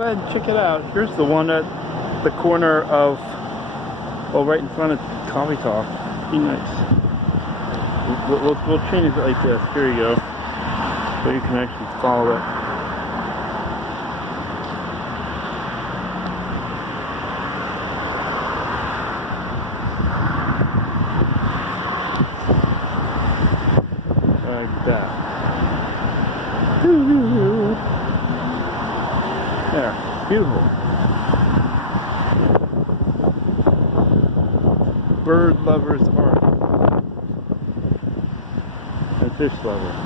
Go ahead and check it out. Here's the one at the corner of, well, right in front of Coffee Talk. Be nice. We'll change it like this. Here you go. So you can actually follow it. Like that. There. Beautiful. Bird lovers art. And fish lovers.